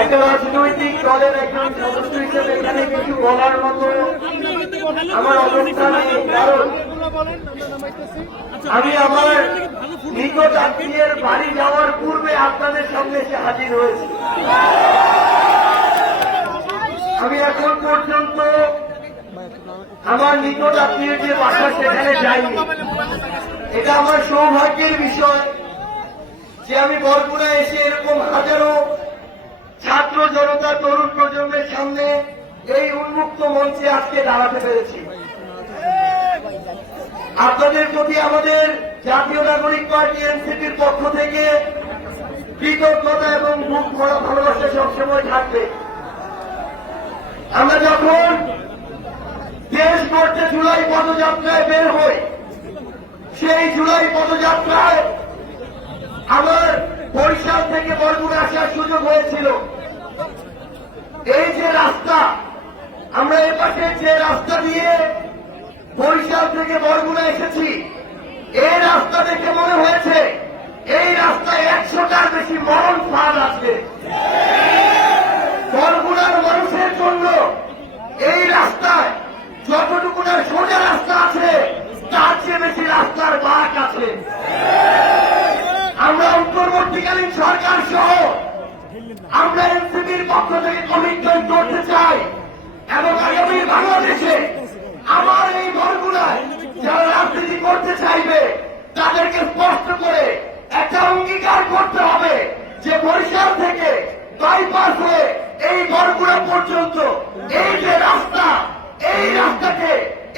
একটা রাজনৈতিক দলের একজন সদস্য হিসেবে এখানে কিছু বলার মতো আমার অবস্থা নেই, কারণ আমি আমার নিকট আত্মীয়ের বাড়ি যাওয়ার পূর্বে আপনাদের সামনে এসে হাজির হয়েছি। আমি এখন পর্যন্ত আমার নিকট আত্মীয়ের যে বাসা সেখানে যাইনি। এটা আমার সৌভাগ্যের বিষয় যে আমি বরগুনা এসে এরকম হাজারো ছাত্র জনতা তরুণ প্রজন্মের সামনে এই উন্মুক্ত মঞ্চে আজকে দাঁড়াতে পেরেছি। আপনাদের প্রতি আমাদের জাতীয় নাগরিক পার্টি এনসিপির পক্ষ থেকে কৃতজ্ঞতা এবং বুক ভরা ভালোবাসা সবসময় থাকবে। আমরা যখন দেশ গড়তে জুলাই পদযাত্রায় বের হই, সেই জুলাই পদযাত্রায় আমার বরিশাল থেকে বরগুনা আসার সুযোগ হয়েছিল। এই যে রাস্তা, আমরা এপাশে যে রাস্তা দিয়ে বরিশাল থেকে বরগুনা এসেছি, এই রাস্তা দেখে মনে হয়েছে এই রাস্তায় 100টার বেশি মরণ ফাঁদ আছে। বরগুনার মানুষের জন্য এই রাস্তায় যতটুকু না সোজা রাস্তা আছে, তার চেয়ে বেশি রাস্তার বাঁক আছে। আমরা অন্তর্বর্তীকালীন সরকার সহ আমরা এনসিপির পক্ষ থেকে কমিটমেন্ট করতে চাই এবং আগামী বাংলাদেশে আমার এই বরগুনায় যারা রাজনীতি করতে চাইবে তাদেরকে স্পষ্ট করে একটা অঙ্গীকার করতে হবে যে বরিশাল থেকে বাইপাস হয়ে এই বরগুনা পর্যন্ত এই যে রাস্তা, এই রাস্তাকে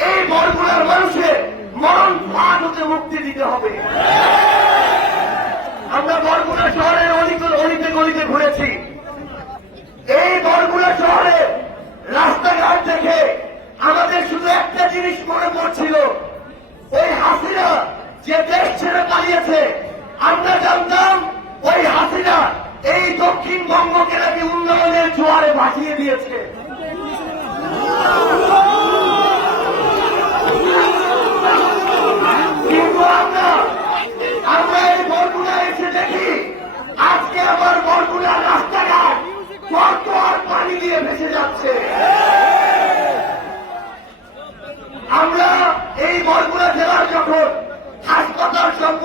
এই বরগুনার মানুষের মরণ ফাঁদ হতে মুক্তি দিতে হবে। আমরা বরগুনা শহরের অলিতে গলিতে ঘুরেছি। এই বরগুনা শহরের রাস্তাঘাট দেখে আমাদের শুধু একটা জিনিস মনে পড়ছিল, ওই হাসিনা যে দেশ ছেড়ে পালিয়েছে, আমরা জানতাম ওই হাসিনা এই দক্ষিণবঙ্গকে নাকি উন্নয়নের জোয়ারে ভাসিয়ে দিয়েছে। কিন্তু আমরা এই বরগুনা এসে দেখি আজকে আমার বরগুনার রাস্তাঘাট কত আর পানি দিয়ে ভেসে যাচ্ছে। আমরা এই বরগুনা জেলার যখন হাসপাতাল সম্পর্কে